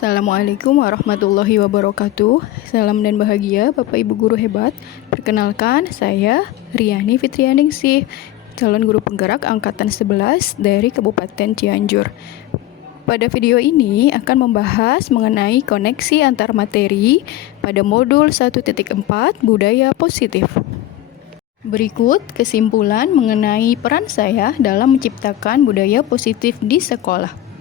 Assalamualaikum warahmatullahi wabarakatuh. Salam dan bahagia Bapak Ibu guru hebat. Perkenalkan, saya Riani Fitrianingsih, calon guru penggerak angkatan 11 dari Kabupaten Cianjur. Pada video ini akan membahas mengenai koneksi antar materi pada modul 1.4 budaya positif. Berikut kesimpulan mengenai peran saya dalam menciptakan budaya positif di sekolah.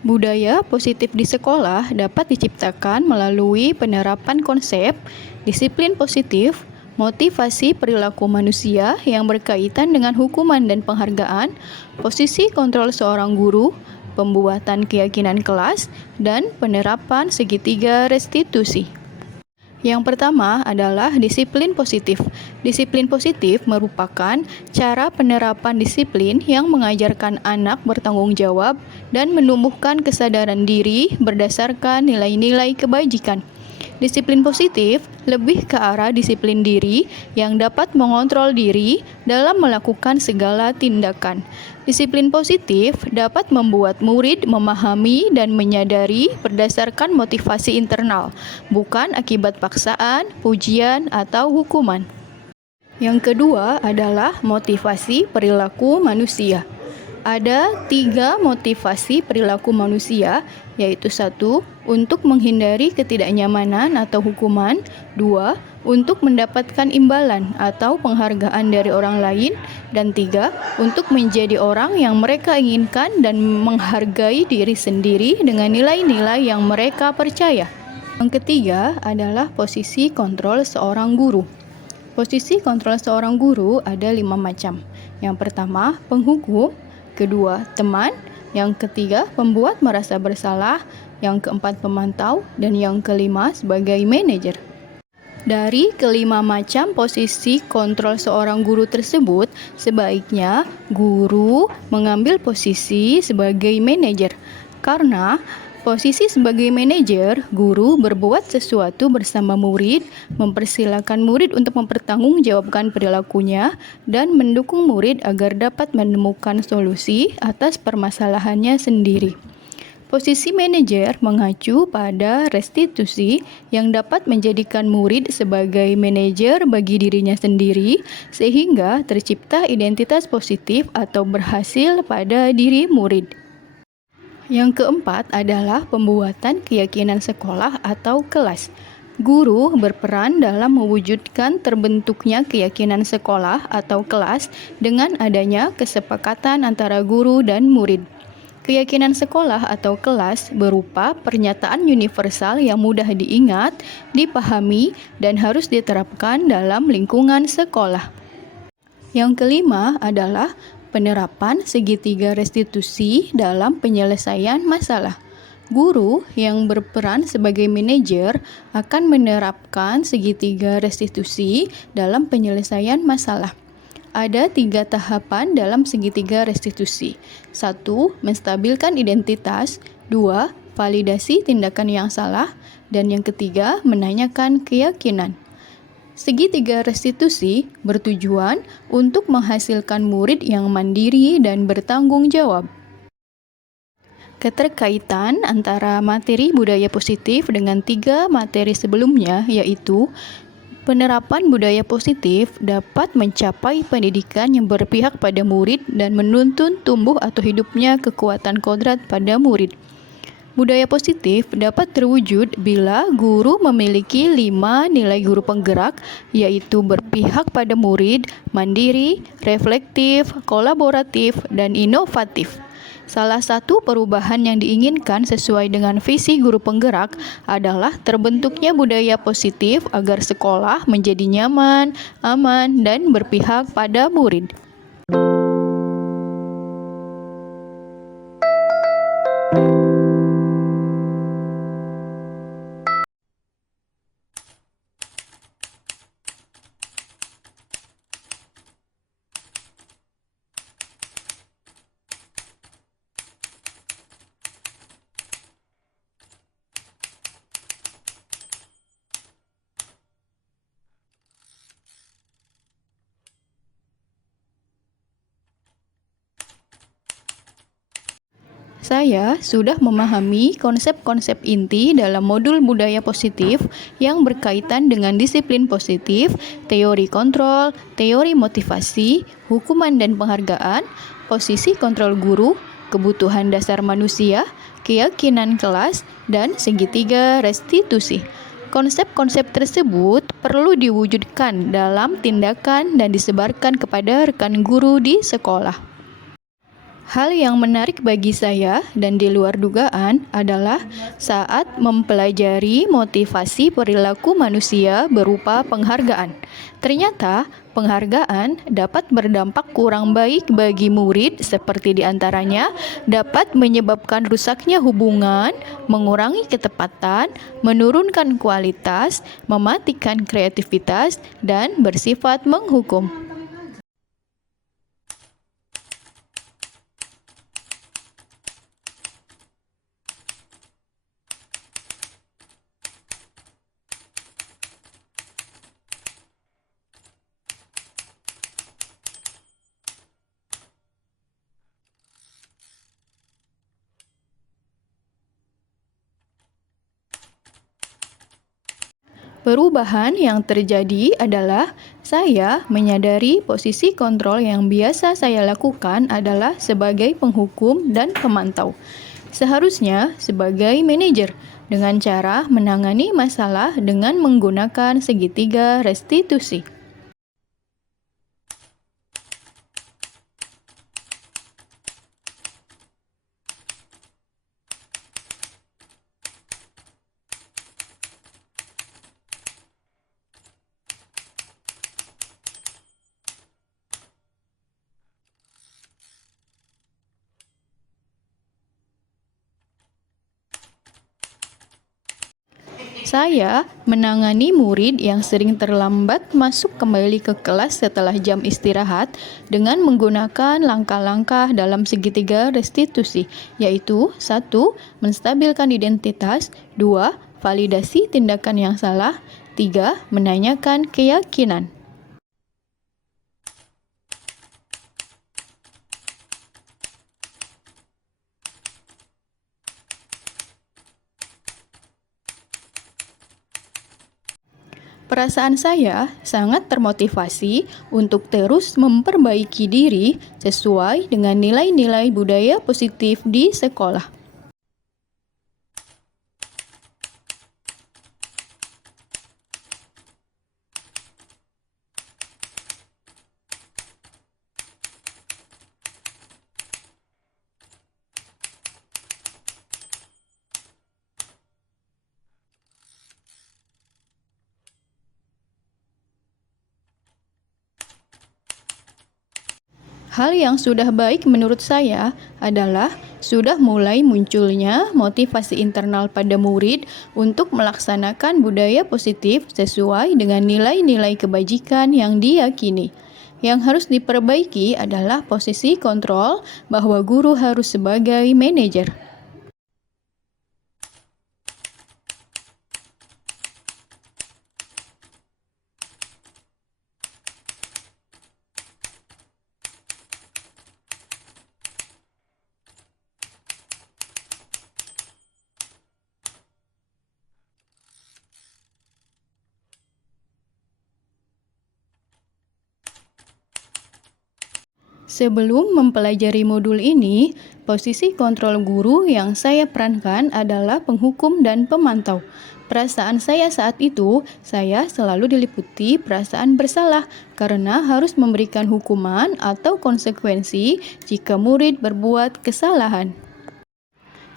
Budaya positif di sekolah dapat diciptakan melalui penerapan konsep, disiplin positif, motivasi perilaku manusia yang berkaitan dengan hukuman dan penghargaan, posisi kontrol seorang guru, pembuatan keyakinan kelas, dan penerapan segitiga restitusi. Yang pertama adalah disiplin positif. Disiplin positif merupakan cara penerapan disiplin yang mengajarkan anak bertanggung jawab dan menumbuhkan kesadaran diri berdasarkan nilai-nilai kebajikan. Disiplin positif lebih ke arah disiplin diri yang dapat mengontrol diri dalam melakukan segala tindakan. Disiplin positif dapat membuat murid memahami dan menyadari berdasarkan motivasi internal, bukan akibat paksaan, pujian, atau hukuman. Yang kedua adalah motivasi perilaku manusia. Ada 3 motivasi perilaku manusia, yaitu 1. Untuk menghindari ketidaknyamanan atau hukuman. 2. Untuk mendapatkan imbalan atau penghargaan dari orang lain. Dan 3. Untuk menjadi orang yang mereka inginkan dan menghargai diri sendiri dengan nilai-nilai yang mereka percaya. Yang ketiga adalah posisi kontrol seorang guru. Posisi kontrol seorang guru ada 5 macam. Yang pertama, penghukum. Kedua, teman. Yang ketiga, pembuat merasa bersalah. Yang keempat, pemantau. Dan yang kelima, sebagai manajer. Dari kelima macam posisi kontrol seorang guru tersebut, sebaiknya guru mengambil posisi sebagai manajer. Karena posisi sebagai manajer, guru berbuat sesuatu bersama murid, mempersilakan murid untuk mempertanggungjawabkan perilakunya, dan mendukung murid agar dapat menemukan solusi atas permasalahannya sendiri. Posisi manajer mengacu pada restitusi yang dapat menjadikan murid sebagai manajer bagi dirinya sendiri, sehingga tercipta identitas positif atau berhasil pada diri murid. Yang keempat adalah pembuatan keyakinan sekolah atau kelas. Guru berperan dalam mewujudkan terbentuknya keyakinan sekolah atau kelas dengan adanya kesepakatan antara guru dan murid. Keyakinan sekolah atau kelas berupa pernyataan universal yang mudah diingat, dipahami, dan harus diterapkan dalam lingkungan sekolah. Yang kelima adalah penerapan segitiga restitusi dalam penyelesaian masalah. Guru yang berperan sebagai manajer akan menerapkan segitiga restitusi dalam penyelesaian masalah. Ada 3 tahapan dalam segitiga restitusi. 1. Menstabilkan identitas. 2. Validasi tindakan yang salah. Dan yang ketiga, menanyakan keyakinan. Segitiga restitusi bertujuan untuk menghasilkan murid yang mandiri dan bertanggung jawab. Keterkaitan antara materi budaya positif dengan 3 materi sebelumnya, yaitu penerapan budaya positif dapat mencapai pendidikan yang berpihak pada murid dan menuntun tumbuh atau hidupnya kekuatan kodrat pada murid. Budaya positif dapat terwujud bila guru memiliki 5 nilai guru penggerak, yaitu berpihak pada murid, mandiri, reflektif, kolaboratif, dan inovatif. Salah satu perubahan yang diinginkan sesuai dengan visi guru penggerak adalah terbentuknya budaya positif agar sekolah menjadi nyaman, aman, dan berpihak pada murid. Saya sudah memahami konsep-konsep inti dalam modul budaya positif yang berkaitan dengan disiplin positif, teori kontrol, teori motivasi, hukuman dan penghargaan, posisi kontrol guru, kebutuhan dasar manusia, keyakinan kelas, dan segitiga restitusi. Konsep-konsep tersebut perlu diwujudkan dalam tindakan dan disebarkan kepada rekan guru di sekolah. Hal yang menarik bagi saya dan di luar dugaan adalah saat mempelajari motivasi perilaku manusia berupa penghargaan. Ternyata, penghargaan dapat berdampak kurang baik bagi murid seperti diantaranya dapat menyebabkan rusaknya hubungan, mengurangi ketepatan, menurunkan kualitas, mematikan kreativitas, dan bersifat menghukum. Perubahan yang terjadi adalah saya menyadari posisi kontrol yang biasa saya lakukan adalah sebagai penghukum dan pemantau. Seharusnya sebagai manajer dengan cara menangani masalah dengan menggunakan segitiga restitusi. Saya menangani murid yang sering terlambat masuk kembali ke kelas setelah jam istirahat dengan menggunakan langkah-langkah dalam segitiga restitusi, yaitu 1. Menstabilkan identitas, 2. Validasi tindakan yang salah, 3. Menanyakan keyakinan. Perasaan saya sangat termotivasi untuk terus memperbaiki diri sesuai dengan nilai-nilai budaya positif di sekolah. Hal yang sudah baik menurut saya adalah sudah mulai munculnya motivasi internal pada murid untuk melaksanakan budaya positif sesuai dengan nilai-nilai kebajikan yang diyakini. Yang harus diperbaiki adalah posisi kontrol bahwa guru harus sebagai manajer. Sebelum mempelajari modul ini, posisi kontrol guru yang saya perankan adalah penghukum dan pemantau. Perasaan saya saat itu, saya selalu diliputi perasaan bersalah karena harus memberikan hukuman atau konsekuensi jika murid berbuat kesalahan.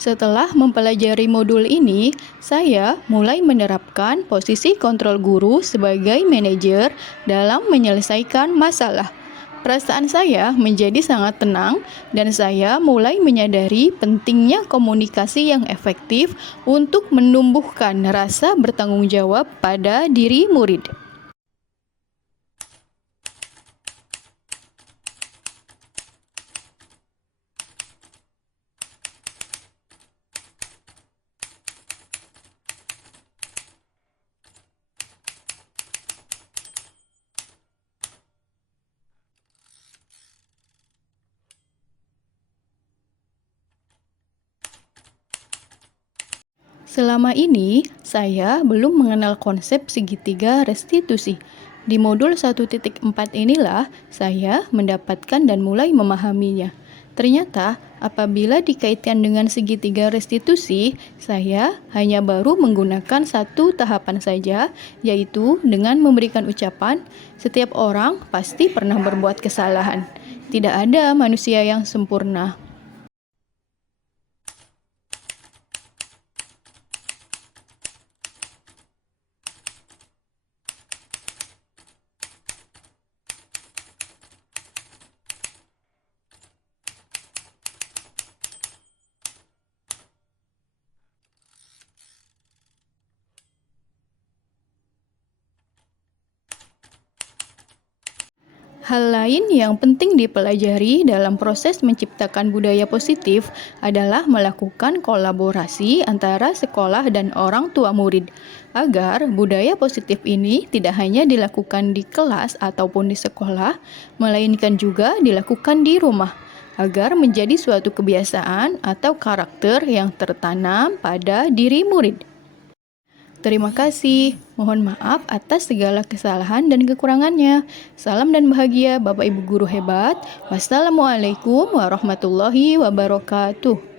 Setelah mempelajari modul ini, saya mulai menerapkan posisi kontrol guru sebagai manajer dalam menyelesaikan masalah. Perasaan saya menjadi sangat tenang dan saya mulai menyadari pentingnya komunikasi yang efektif untuk menumbuhkan rasa bertanggung jawab pada diri murid. Selama ini, saya belum mengenal konsep segitiga restitusi. Di modul 1.4 inilah saya mendapatkan dan mulai memahaminya. Ternyata, apabila dikaitkan dengan segitiga restitusi, saya hanya baru menggunakan satu tahapan saja, yaitu dengan memberikan ucapan, "Setiap orang pasti pernah berbuat kesalahan. Tidak ada manusia yang sempurna." Hal lain yang penting dipelajari dalam proses menciptakan budaya positif adalah melakukan kolaborasi antara sekolah dan orang tua murid, agar budaya positif ini tidak hanya dilakukan di kelas ataupun di sekolah, melainkan juga dilakukan di rumah, agar menjadi suatu kebiasaan atau karakter yang tertanam pada diri murid. Terima kasih. Mohon maaf atas segala kesalahan dan kekurangannya. Salam dan bahagia Bapak Ibu guru hebat. Wassalamualaikum warahmatullahi wabarakatuh.